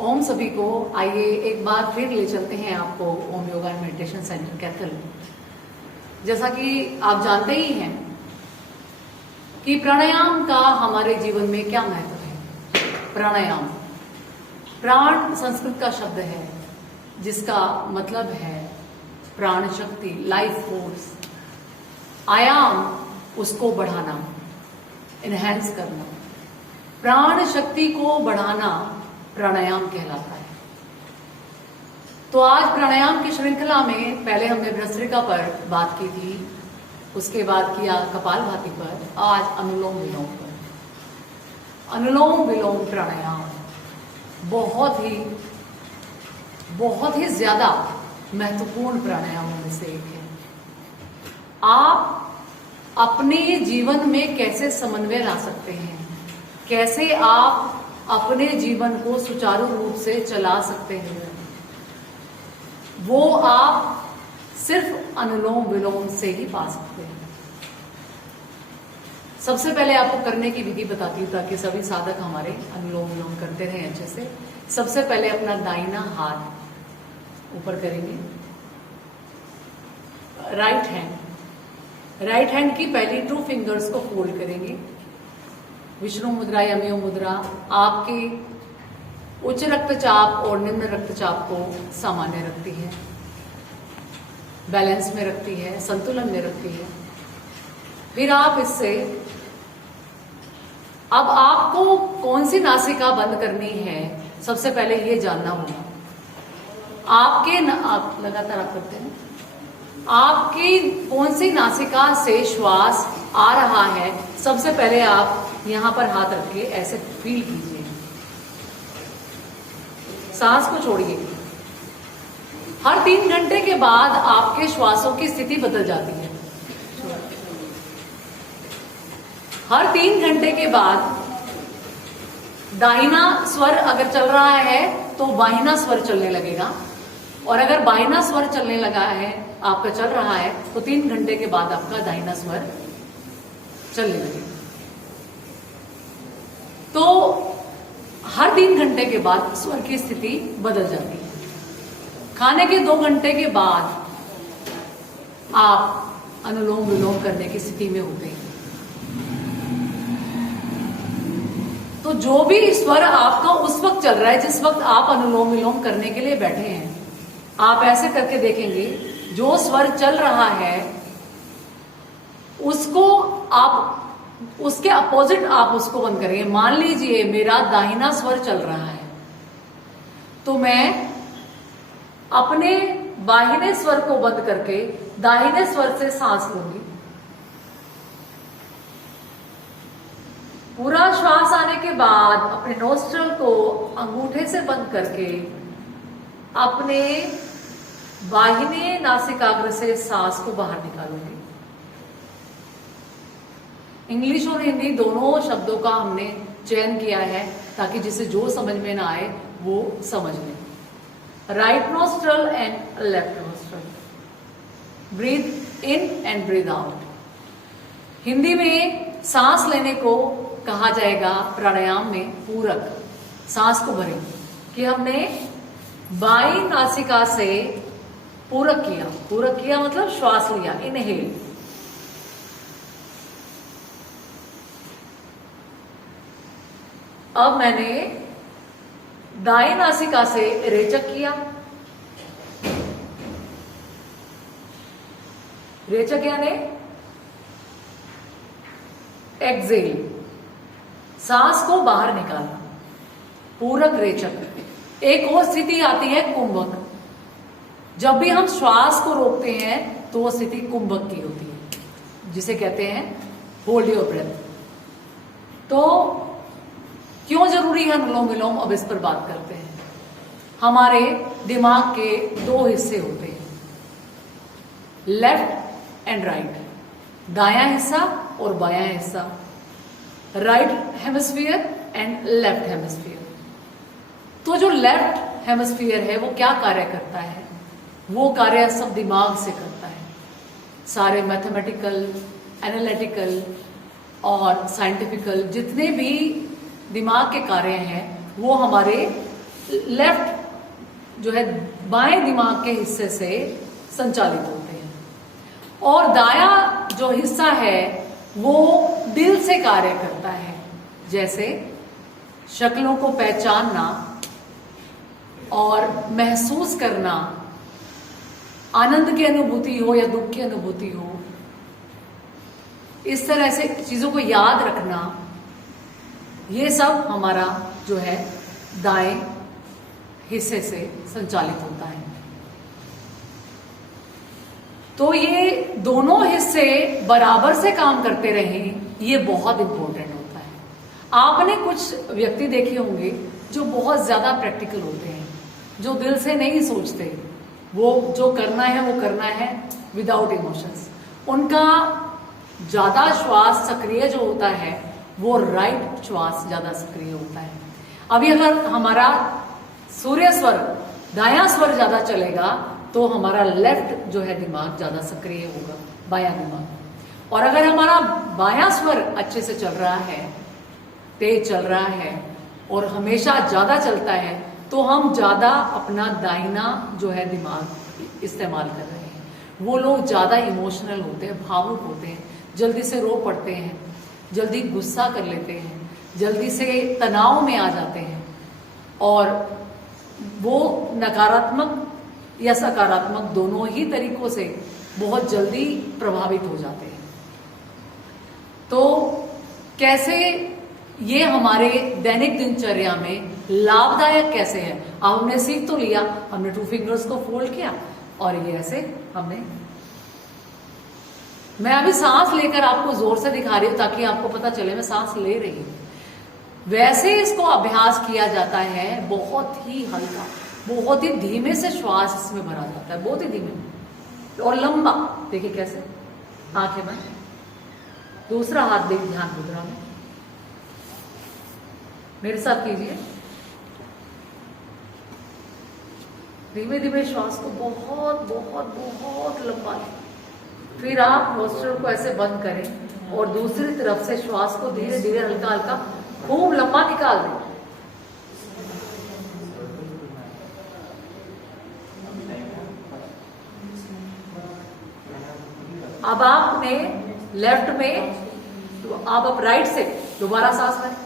ओम सभी को। आइए एक बार फिर ले चलते हैं आपको Om yoga and meditation centre Kaithal. जैसा कि आप जानते ही हैं कि प्राणायाम का हमारे जीवन में क्या महत्व है। प्राणायाम, प्राण संस्कृत का शब्द है जिसका मतलब है प्राण शक्ति, लाइफ फोर्स। आयाम उसको बढ़ाना, इनहेंस करना। प्राण शक्ति को बढ़ाना प्राणायाम कहलाता है। तो आज प्राणायाम की श्रृंखला में पहले हमने भस्त्रिका पर बात की थी, उसके बाद किया कपालभाति पर, आज अनुलोम विलोम पर। अनुलोम विलोम प्राणायाम बहुत ही ज्यादा महत्वपूर्ण प्राणायामों में से एक है। आप अपने जीवन में कैसे समन्वय ला सकते हैं, कैसे आप अपने जीवन को सुचारू रूप से चला सकते हैं, वो आप सिर्फ अनुलोम विलोम से ही पा सकते हैं। सबसे पहले आपको करने की विधि बताती हूँ ताकि सभी साधक हमारे अनुलोम विलोम करते रहें अच्छे से। सबसे पहले अपना दाहिना हाथ ऊपर करेंगे, राइट हैंड की पहली 2 फिंगर्स को फोल्ड करेंगे। विष्णु मुद्रा या मयो मुद्रा आपके उच्च रक्तचाप और निम्न रक्तचाप को सामान्य रखती है, बैलेंस में रखती है, संतुलन में रखती है। फिर आप इससे, अब आपको कौन सी नासिका बंद करनी है सबसे पहले ये जानना होगा। आप लगातार आप करते हैं, आपकी कौन सी नासिका से श्वास आ रहा है सबसे पहले आप यहां पर हाथ रख के ऐसे फील कीजिए। सांस को छोड़िए। हर 3 घंटे के बाद आपके श्वासों की स्थिति बदल जाती है। हर 3 घंटे के बाद दाहिना स्वर अगर चल रहा है तो बाहिना स्वर चलने लगेगा, और अगर बाहिना स्वर चलने लगा है, आपका चल रहा है, तो 3 घंटे के बाद आपका दाहिना स्वर चलने लगेगा। तो हर 3 घंटे के बाद स्वर की स्थिति बदल जाती है। खाने के 2 घंटे के बाद आप अनुलोम विलोम करने की स्थिति में होते हैं। तो जो भी स्वर आपका उस वक्त चल रहा है जिस वक्त आप अनुलोम विलोम करने के लिए बैठे हैं, आप ऐसे करके देखेंगे, जो स्वर चल रहा है उसको आप, उसके अपोजिट आप उसको बंद करेंगे। मान लीजिए मेरा दाहिना स्वर चल रहा है तो मैं अपने बाहिने स्वर को बंद करके दाहिने स्वर से सांस लूंगी। पूरा श्वास आने के बाद अपने नोस्ट्रल को अंगूठे से बंद करके अपने बाहिने नासिकाग्र से सांस को बाहर निकालूंगी। इंग्लिश और हिंदी दोनों शब्दों का हमने चयन किया है ताकि जिसे जो समझ में ना आए वो समझ लें। Right nostril and left nostril, breathe in and breathe out. Hindi में सांस लेने को कहा जाएगा प्राणायाम में पूरक। सांस को भरें कि हमने बाई नासिका से पूरक किया मतलब श्वास लिया, इनहेल। अब मैंने दाएं नासिका से रेचक किया। रेचक यानी एक्सेल, सांस को बाहर निकालना, पूरक रेचक। एक और स्थिति आती है कुंभक। जब भी हम श्वास को रोकते हैं तो वो स्थिति कुंभक की होती है, जिसे कहते हैं होल्ड योर ब्रेथ। तो क्यों जरूरी है अनुलोम विलोम, अब इस पर बात करते हैं। हमारे दिमाग के 2 हिस्से होते हैं, लेफ्ट एंड राइट, दायां हिस्सा और बायां हिस्सा, right hemisphere and left hemisphere. तो जो लेफ्ट हेमिस्फीयर है वो क्या कार्य करता है, वो कार्य सब दिमाग से करता है। सारे मैथमेटिकल, एनालिटिकल और साइंटिफिकल जितने भी दिमाग के कार्य हैं वो हमारे लेफ्ट जो है बाएं दिमाग के हिस्से से संचालित होते हैं, और दायां जो हिस्सा है वो दिल से कार्य करता है, जैसे शक्लों को पहचानना और महसूस करना, आनंद की अनुभूति हो या दुख की अनुभूति हो, इस तरह से चीजों को याद रखना, ये सब हमारा जो है दाएं हिस्से से संचालित होता है। तो ये दोनों हिस्से बराबर से काम करते रहें, ये बहुत इंपॉर्टेंट होता है। आपने कुछ व्यक्ति देखे होंगे जो बहुत ज्यादा प्रैक्टिकल होते हैं, जो दिल से नहीं सोचते, वो जो करना है वो करना है विदाउट इमोशंस। उनका ज्यादा श्वास सक्रिय जो होता है वो राइट श्वास ज्यादा सक्रिय होता है। अभी अगर हमारा सूर्य स्वर, दायां स्वर ज्यादा चलेगा तो हमारा लेफ्ट जो है दिमाग ज्यादा सक्रिय होगा, बायां दिमाग। और अगर हमारा बायां स्वर अच्छे से चल रहा है, तेज चल रहा है और हमेशा ज्यादा चलता है, तो हम ज्यादा अपना दाहिना जो है दिमाग इस्तेमाल कर रहे हैं। वो लोग ज्यादा इमोशनल होते हैं, भावुक होते हैं, जल्दी से रो पड़ते हैं, जल्दी गुस्सा कर लेते हैं, जल्दी से तनाव में आ जाते हैं, और वो नकारात्मक या सकारात्मक दोनों ही तरीकों से बहुत जल्दी प्रभावित हो जाते हैं। तो कैसे ये हमारे दैनिक दिनचर्या में लाभदायक कैसे है, अब हमने सीख तो लिया, हमने 2 फिंगर्स को फोल्ड किया और ये ऐसे हमने, मैं अभी सांस लेकर आपको जोर से दिखा रही हूं ताकि आपको पता चले मैं सांस ले रही हूं। वैसे इसको अभ्यास किया जाता है, बहुत ही हल्का, बहुत ही धीमे से श्वास इसमें भरा जाता है, बहुत ही धीमे और लंबा। देखिए कैसे, आंखें बंद, दूसरा हाथ देख ध्यान मुद्रा में, मेरे साथ कीजिए। धीमे धीमे श्वास को बहुत बहुत बहुत लंबा लें, फिर आप नोस्ट्रल को ऐसे बंद करें और दूसरी तरफ से श्वास को धीरे धीरे हल्का हल्का खूब लंबा निकाल दें। अब आपने लेफ्ट में, तो आप राइट से दोबारा सांस लें,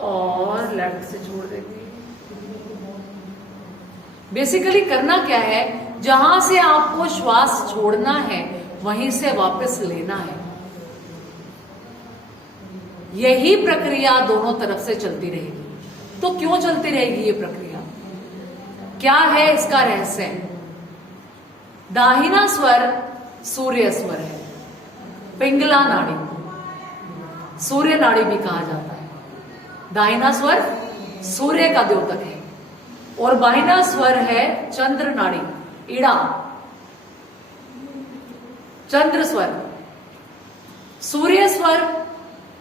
और लेफ्ट से छोड़ देंगे। बेसिकली करना क्या है, जहां से आपको श्वास छोड़ना है वहीं से वापस लेना है। यही प्रक्रिया दोनों तरफ से चलती रहेगी। तो क्यों चलती रहेगी ये प्रक्रिया, क्या है इसका रहस्य? दाहिना स्वर सूर्य स्वर है, पिंगला नाड़ी, सूर्य नाड़ी भी कहा जाता है। दाहिना स्वर सूर्य का द्योतक है और बाहिना स्वर है चंद्र नाड़ी, इड़ा, चंद्र स्वर। सूर्य स्वर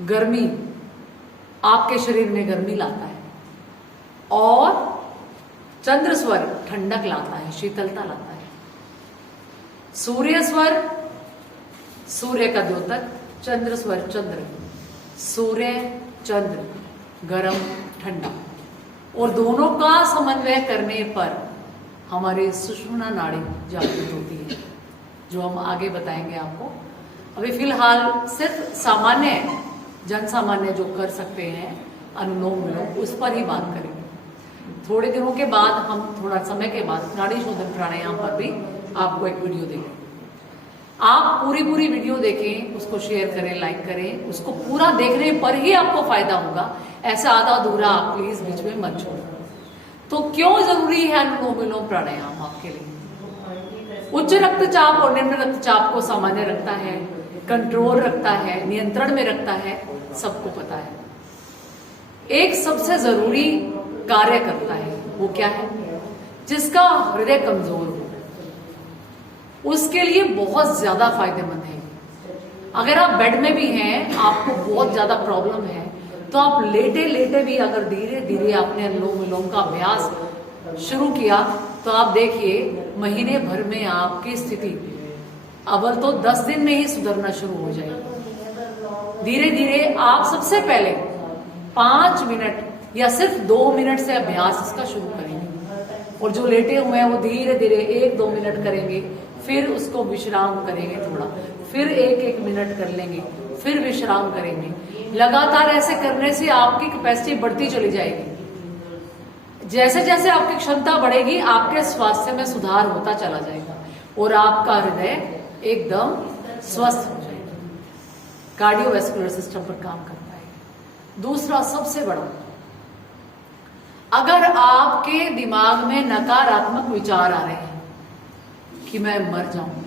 गर्मी, आपके शरीर में गर्मी लाता है, और चंद्र स्वर ठंडक लाता है, शीतलता लाता है। सूर्य स्वर सूर्य का द्योतक, चंद्र स्वर चंद्र, सूर्य चंद्र, गरम ठंडा, और दोनों का समन्वय करने पर हमारी सुषुम्ना नाड़ी जागृत होती है, जो हम आगे बताएंगे आपको। अभी फिलहाल सिर्फ सामान्य जन सामान्य जो कर सकते हैं अनुलोम विलोम, उस पर ही बात करेंगे। थोड़े दिनों के बाद हम, थोड़ा समय के बाद, नाड़ी शोधन प्राणायाम पर भी आपको एक वीडियो देंगे। आप पूरी वीडियो देखें, उसको शेयर करें, लाइक करें, उसको पूरा देखने पर ही आपको फायदा होगा। ऐसा आधा अधूरा आप प्लीज बीच में मत छोड़ो। तो क्यों जरूरी है अनुलोम विलोम प्राणायाम आपके लिए? उच्च रक्तचाप और निम्न रक्तचाप को सामान्य रखता है, कंट्रोल रखता है, नियंत्रण में रखता है, सबको पता है। एक सबसे जरूरी कार्य करता है, वो क्या है? जिसका हृदय कमजोर हो, उसके लिए बहुत ज्यादा फायदेमंद है। अगर आप बेड में भी हैं, आपको बहुत ज्यादा प्रॉब्लम है, तो आप लेटे लेटे भी अगर धीरे धीरे आपने अनुलोम विलोम का अभ्यास शुरू किया, तो आप देखिए महीने भर में आपकी स्थिति अव्वल तो 10 दिन में ही सुधरना शुरू हो जाएगी। धीरे धीरे आप सबसे पहले 5 मिनट या सिर्फ 2 मिनट से अभ्यास इसका शुरू करेंगे, और जो लेटे हुए हैं वो धीरे धीरे 1-2 मिनट करेंगे, फिर उसको विश्राम करेंगे थोड़ा, फिर 1-1 मिनट कर लेंगे, फिर विश्राम करेंगे। लगातार ऐसे करने से आपकी कैपेसिटी बढ़ती चली जाएगी। जैसे जैसे आपकी क्षमता बढ़ेगी आपके स्वास्थ्य में सुधार होता चला जाएगा और आपका हृदय एकदम स्वस्थ हो जाएगा, कार्डियोवैस्कुलर सिस्टम पर काम करता है। दूसरा सबसे बड़ा, अगर आपके दिमाग में नकारात्मक विचार आ रहे हैं कि मैं मर जाऊं,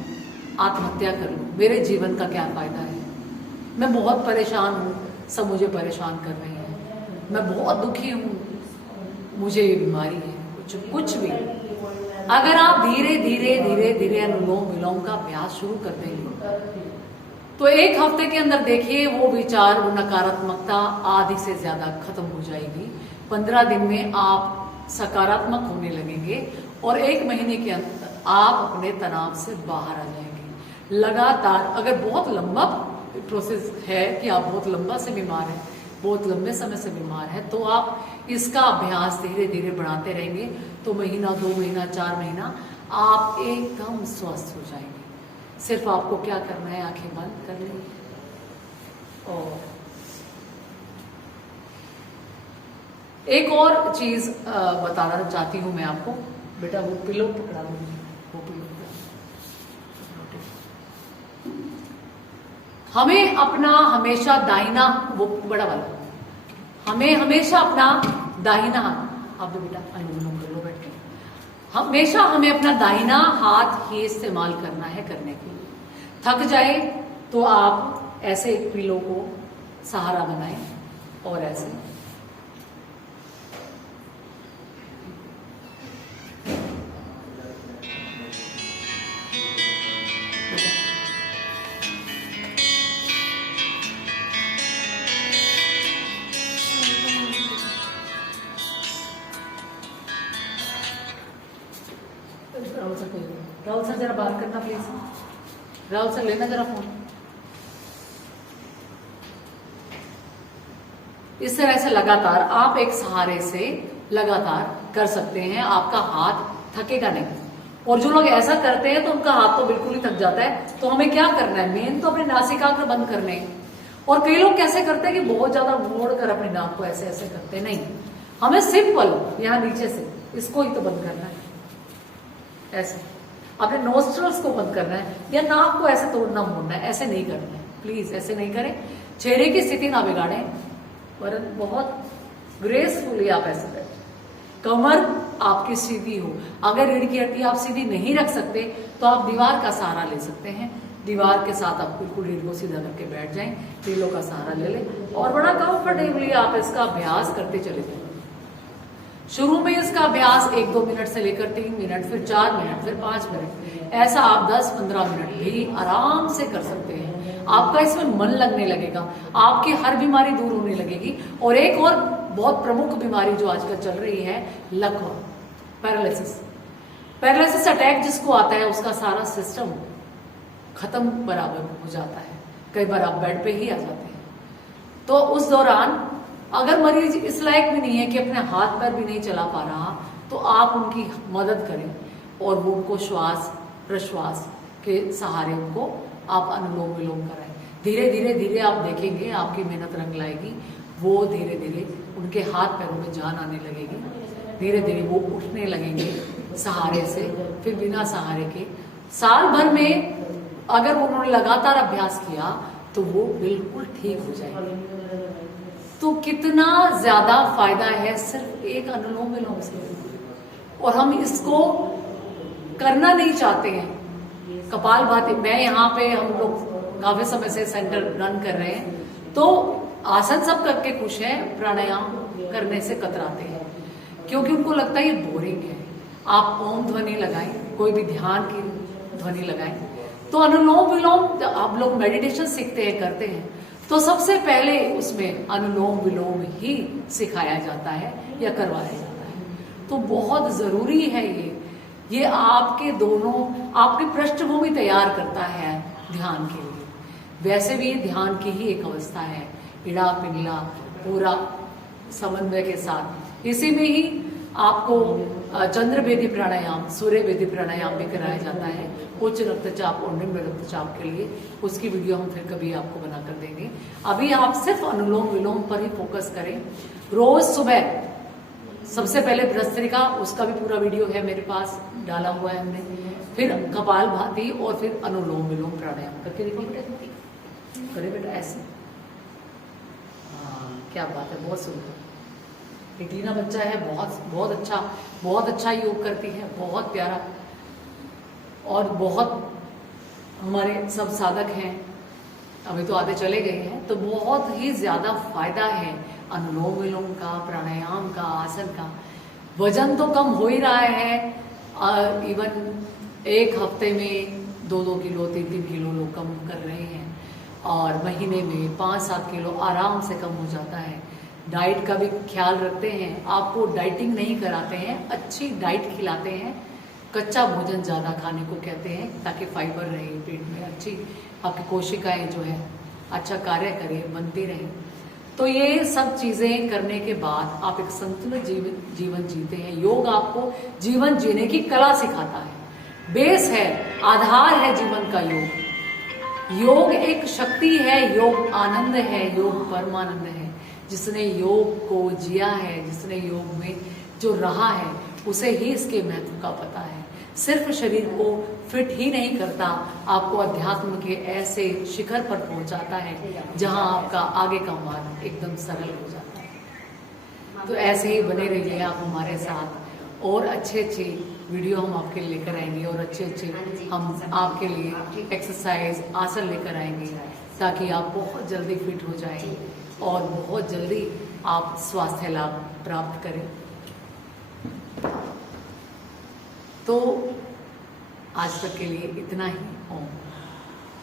आत्महत्या कर लूं, मेरे जीवन का क्या फायदा है, मैं बहुत परेशान हूं, सब मुझे परेशान कर रहे हैं, मैं बहुत दुखी हूं, मुझे ये बीमारी है, कुछ भी, अगर आप धीरे धीरे धीरे धीरे अनुलोम विलोम का अभ्यास शुरू कर देंगे तो 1 हफ्ते के अंदर देखिए वो विचार, वो नकारात्मकता आधी से ज्यादा खत्म हो जाएगी। 15 दिन में आप सकारात्मक होने लगेंगे और 1 महीने के अंदर आप अपने तनाव से बाहर आ जाएंगे। लगातार, अगर बहुत लंबा प्रोसेस है कि आप बहुत लंबा से बीमार हैं, बहुत लंबे समय से बीमार है, तो आप इसका अभ्यास धीरे धीरे बढ़ाते रहेंगे तो महीना, 2 महीना, 4 महीना आप एकदम स्वस्थ हो जाएंगे। सिर्फ आपको क्या करना है, आंखें बंद कर लेंगे और एक और चीज बताना चाहती हूं मैं आपको। बेटा वो पिलो पकड़ा दो, वो पिलो पकड़ा। हमें अपना हमेशा दाहिना, वो बड़ा वाला, हमें हमेशा अपना दाहिना हाथ, आप बेटा अनुलोम कर लो बैठ के, हमेशा हमें अपना दाहिना हाथ ही इस्तेमाल करना है करने के लिए। थक जाए तो आप ऐसे एक पिलो को सहारा बनाएं और ऐसे राहुल सर जरा बात करना प्लीज। राहुल सर लेना जरा फोन। इस तरह से लगातार आप एक सहारे से लगातार कर सकते हैं, आपका हाथ थकेगा नहीं। और जो लोग ऐसा करते हैं तो उनका हाथ तो बिल्कुल ही थक जाता है। तो हमें क्या करना है, मेन तो अपने नासिकाग्र बंद करने हैं। और कई लोग कैसे करते हैं कि बहुत ज्यादा मोड़ कर अपनी नाक को ऐसे ऐसे करते हैं, नहीं, हमें सिंपल यहाँ नीचे से इसको ही तो बंद करना है, ऐसे अपने नोस्ट्रल्स को बंद करना है या नाक को ऐसे तोड़ना मोड़ना है, ऐसे नहीं करना है। प्लीज ऐसे नहीं करें, चेहरे की स्थिति ना बिगाड़ें, वरन बहुत ग्रेसफुली आप ऐसे करें। कमर आपकी सीधी हो, अगर रीढ़ की हड्डी आप सीधी नहीं रख सकते तो आप दीवार का सहारा ले सकते हैं। दीवार के साथ आप बिल्कुल रीढ़ को सीधा करके बैठ जाएं, रीढ़ों का सहारा ले लें और बड़ा कंफर्टेबली आप इसका अभ्यास करते चले जाएं। शुरू में इसका अभ्यास 1-2 मिनट से लेकर 3 मिनट, फिर 4 मिनट, फिर 5 मिनट, ऐसा आप 10-15 मिनट भी आराम से कर सकते हैं। आपका इसमें मन लगने लगेगा, आपकी हर बीमारी दूर होने लगेगी। और एक और बहुत प्रमुख बीमारी जो आजकल चल रही है, लकवा, पैरालिसिस अटैक जिसको आता है, उसका सारा सिस्टम खत्म बराबर हो जाता है। कई बार आप बेड पे ही आ जाते हैं। तो उस दौरान अगर मरीज इस लायक भी नहीं है कि अपने हाथ पैर भी नहीं चला पा रहा, तो आप उनकी मदद करें और वो उनको श्वास प्रश्वास के सहारे उनको आप अनुलोम विलोम कराएं। धीरे धीरे धीरे आप देखेंगे आपकी मेहनत रंग लाएगी। वो धीरे धीरे उनके हाथ पैरों में जान आने लगेगी, धीरे धीरे वो उठने लगेंगे सहारे से, फिर बिना सहारे के। साल भर में अगर उन्होंने लगातार अभ्यास किया तो वो बिल्कुल ठीक हो जाएंगे। तो कितना ज्यादा फायदा है सिर्फ एक अनुलोम विलोम से, और हम इसको करना नहीं चाहते हैं। कपालभाति, मैं यहाँ पे, हम लोग काफी समय से सेंटर रन कर रहे हैं, तो आसन सब करके खुश हैं, प्राणायाम करने से कतराते हैं क्योंकि उनको लगता है ये बोरिंग है। आप ओम ध्वनि लगाएं, कोई भी ध्यान की ध्वनि लगाएं। तो अनुलोम विलोम आप लोग मेडिटेशन सीखते हैं, करते हैं, तो सबसे पहले उसमें अनुलोम विलोम ही सिखाया जाता है या करवाया जाता है। तो बहुत जरूरी है ये आपके दोनों, आपकी पृष्ठभूमि तैयार करता है ध्यान के लिए। वैसे भी ये ध्यान की ही एक अवस्था है, इड़ा पिंगला पूरा समन्वय के साथ। इसी में ही आपको चंद्रवेदी प्राणायाम, सूर्य वेदी प्राणायाम भी कराया जाता है उच्च रक्तचाप और निम्न रक्तचाप के लिए। उसकी वीडियो हम फिर कभी आपको बनाकर देंगे। अभी आप सिर्फ अनुलोम विलोम पर ही फोकस करें। रोज सुबह सबसे पहले भ्रस्त्रिका, उसका भी पूरा वीडियो है मेरे पास, डाला हुआ है हमने। फिर कपालभाति और फिर अनुलोम विलोम प्राणायाम करके देखो बेटा, करे बेटा ऐसे। हाँ क्या बात है, बहुत सुंदर। एक टीना बच्चा है, बहुत अच्छा योग करती है, बहुत प्यारा। और बहुत हमारे सब साधक हैं, अभी तो आधे चले गए हैं, तो बहुत ही ज्यादा फायदा है अनुलोम विलोम का, प्राणायाम का, आसन का। वजन तो कम हो ही रहा है, इवन एक हफ्ते में 2-2 किलो 3-3 किलो लोग कम कर रहे हैं, और महीने में 5-7 किलो आराम से कम हो जाता है। डाइट का भी ख्याल रखते हैं, आपको डाइटिंग नहीं कराते हैं, अच्छी डाइट खिलाते हैं। कच्चा भोजन ज्यादा खाने को कहते हैं ताकि फाइबर रहे पेट में, अच्छी आपकी कोशिकाएं जो है अच्छा कार्य करें, बनती रहें। तो ये सब चीजें करने के बाद आप एक संतुलित जीवन जीते हैं। योग आपको जीवन जीने की कला सिखाता है, बेस है, आधार है जीवन का योग। योग एक शक्ति है, योग आनंद है, योग परमानंद है। जिसने योग को जिया है, जिसने योग में जो रहा है, उसे ही इसके महत्व का पता है। सिर्फ शरीर को फिट ही नहीं करता, आपको अध्यात्म के ऐसे शिखर पर पहुंचाता है जहां आपका आगे का मार्ग एकदम सरल हो जाता है। तो ऐसे ही बने रहिए आप हमारे साथ, और अच्छे वीडियो हम आपके लिए लेकर आएंगे, और अच्छे हम आपके लिए एक्सरसाइज आसन लेकर आएंगे, ताकि आप बहुत जल्दी फिट हो जाएं और बहुत जल्दी आप स्वास्थ्य लाभ प्राप्त करें। तो आज तक के लिए इतना ही। ओम।